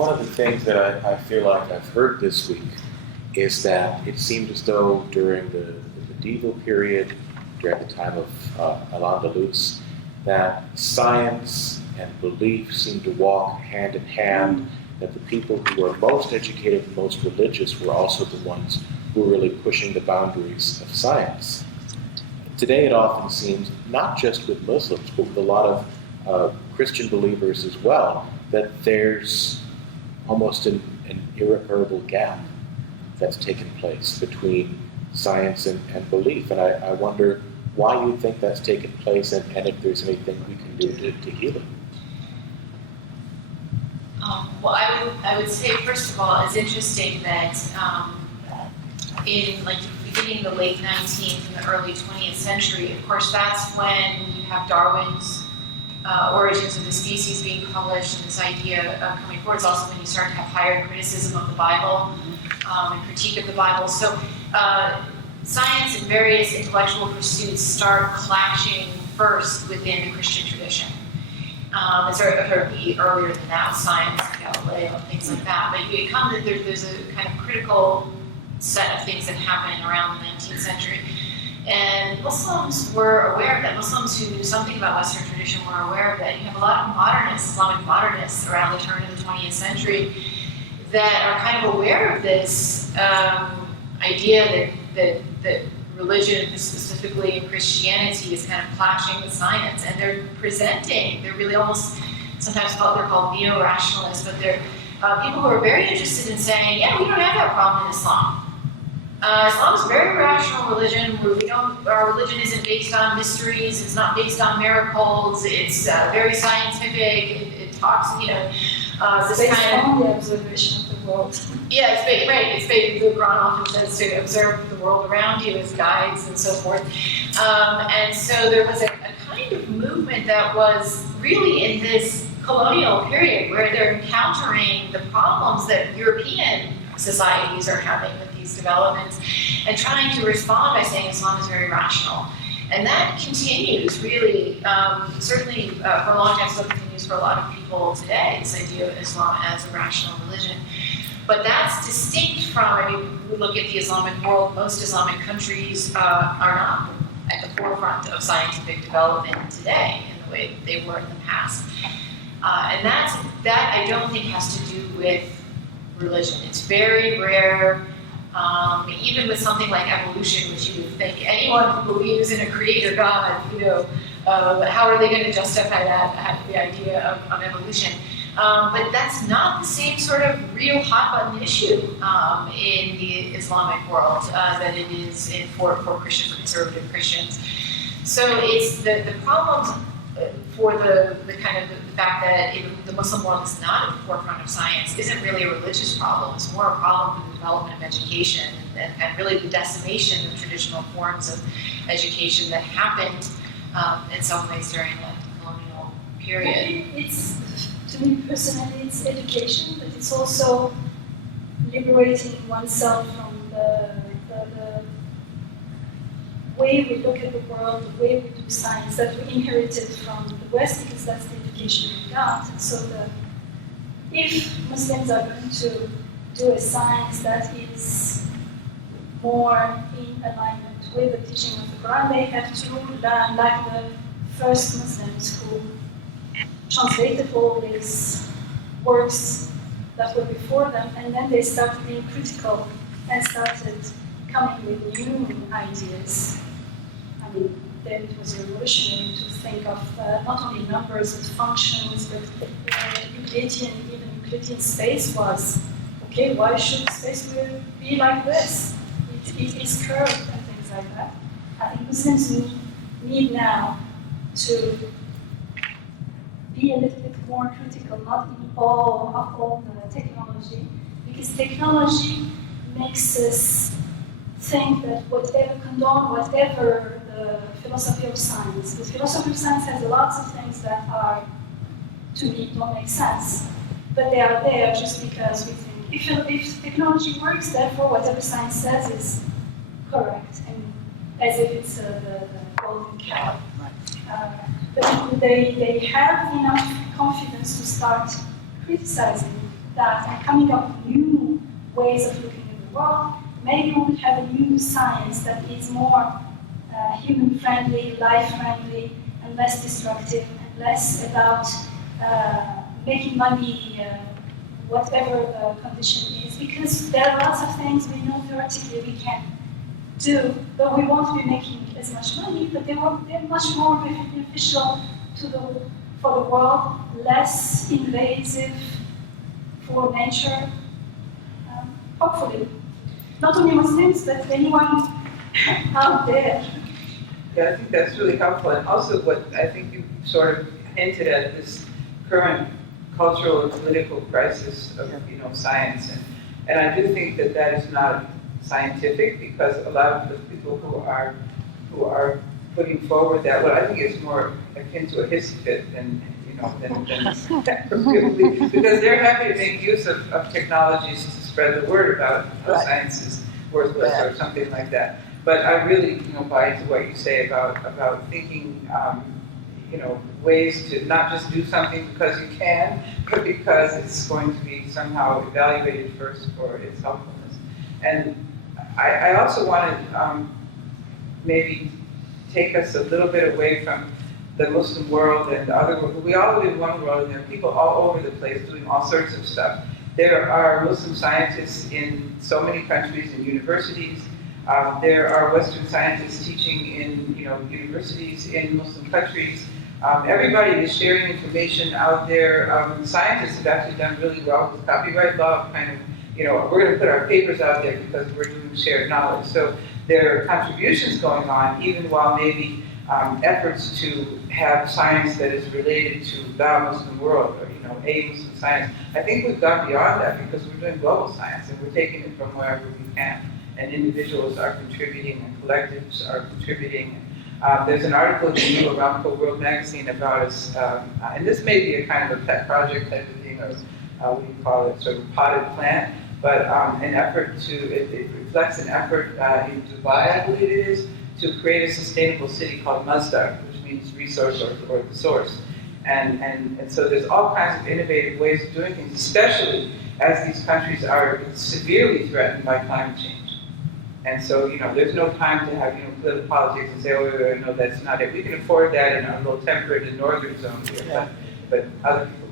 one of the things that I feel like I've heard this week is that it seemed as though during the medieval period, during the time of Andalous, that science and belief seemed to walk hand in hand, that the people who were most educated and most religious were also the ones who were really pushing the boundaries of science. Today it often seems, not just with Muslims, but with a lot of Christian believers as well, that there's almost an irreparable gap that's taken place between science and belief. And I wonder why you think that's taken place, and if there's anything we can do to heal it. Well, I would say, first of all, it's interesting that in like the beginning of the late 19th and the early 20th century, of course, that's when you have Darwin's Origins of the Species being published, and this idea coming forward. It's also when you start to have higher criticism of the Bible and critique of the Bible. So science and various intellectual pursuits start clashing first within the Christian tradition. It's sort of earlier than that, science, Galileo, and things like that. But you come to there's a kind of critical set of things that happen around the 19th century. And Muslims were aware of that. Muslims who knew something about Western tradition were aware of that. You have a lot of modernists, Islamic modernists, around the turn of the 20th century that are kind of aware of this idea that religion, specifically in Christianity, is kind of clashing with science. And they're really almost, sometimes they're called neo-rationalists, but they're people who are very interested in saying, yeah, we don't have that problem in Islam. Islam is a very rational religion where our religion isn't based on mysteries, it's not based on miracles, it's very scientific, it talks, it's this kind of the observation of the world. Yeah, it's based, the Quran often says to observe the world around you as guides and so forth. And so there was a kind of movement that was really in this colonial period where they're encountering the problems that European societies are having with these developments and trying to respond by saying Islam is very rational. And that continues really, certainly for a long time, still continues for a lot of people today, this idea of Islam as a rational religion. But that's distinct from, we look at the Islamic world, most Islamic countries are not at the forefront of scientific development today in the way they were in the past. And that I don't think has to do with religion. It's very rare, even with something like evolution, which you would think anyone who believes in a creator God, how are they going to justify that, the idea of evolution? But that's not the same sort of real hot-button issue in the Islamic world that it is for Christian, conservative Christians. So it's the problems for the kind of the fact that the Muslim world is not at the forefront of science isn't really a religious problem. It's more a problem for the development of education and really the decimation of traditional forms of education that happened in some ways during the colonial period. To me personally, it's education, but it's also liberating oneself from the way we look at the world, the way we do science that we inherited from the West, because that's the education we got. And so if Muslims are going to do a science that is more in alignment with the teaching of the Quran, they have to learn like the first Muslims who translated all these works that were before them, and then they started being critical and started coming with new ideas. I mean, then it was revolutionary to think of not only numbers but functions, but Euclidean space was, okay, why should space be like this? It is curved and things like that. I think Muslims need now to be a little bit more critical, not in awe of all the technology, because technology makes us think that condone whatever the philosophy of science. The philosophy of science has lots of things that are, to me, don't make sense, but they are there just because we think if technology works, therefore whatever science says is correct, and as if it's the golden cow. But they have enough confidence to start criticizing that and coming up with new ways of looking at the world, maybe we will have a new science that is more human-friendly, life-friendly, and less destructive, and less about making money, whatever the condition is. Because there are lots of things we know theoretically we can do, but we won't be making as much money, but they're much more beneficial for the world, less invasive for nature, hopefully. Not only Muslims, but anyone out there. Yeah, I think that's really helpful. And also what I think you sort of hinted at, this current cultural and political crisis of science. And I do think that that is not scientific, because a lot of the people who are putting forward that, well, I think it's more akin to a hissy fit than really, because they're happy to make use of technologies to spread the word about how science is worthless or something like that. But I really, buy into what you say about thinking, ways to not just do something because you can, but because it's going to be somehow evaluated first for its helpfulness. And I also want to maybe take us a little bit away from the Muslim world and the other world. We all live in one world, and there are people all over the place doing all sorts of stuff. There are Muslim scientists in so many countries and universities. There are Western scientists teaching in universities in Muslim countries. Everybody is sharing information out there. Scientists have actually done really well with copyright law, kind of, we're going to put our papers out there because we're doing shared knowledge. So there are contributions going on, even while maybe efforts to have science that is related to the Muslim world, or a Muslim science. I think we've gone beyond that because we're doing global science and we're taking it from wherever we can. And individuals are contributing, and collectives are contributing. There's an article in the New Aramco World Magazine about us, and this may be a kind of a pet project type of thing, or what do you call it, sort of potted plant, but an effort it reflects an effort in Dubai, I believe it is, to create a sustainable city called Masdar, which means resource or the source. And so there's all kinds of innovative ways of doing things, especially as these countries are severely threatened by climate change. And so, there's no time to have, political politics and say, oh, no, that's not it. We can afford that in our little temperate and northern zone here, but other people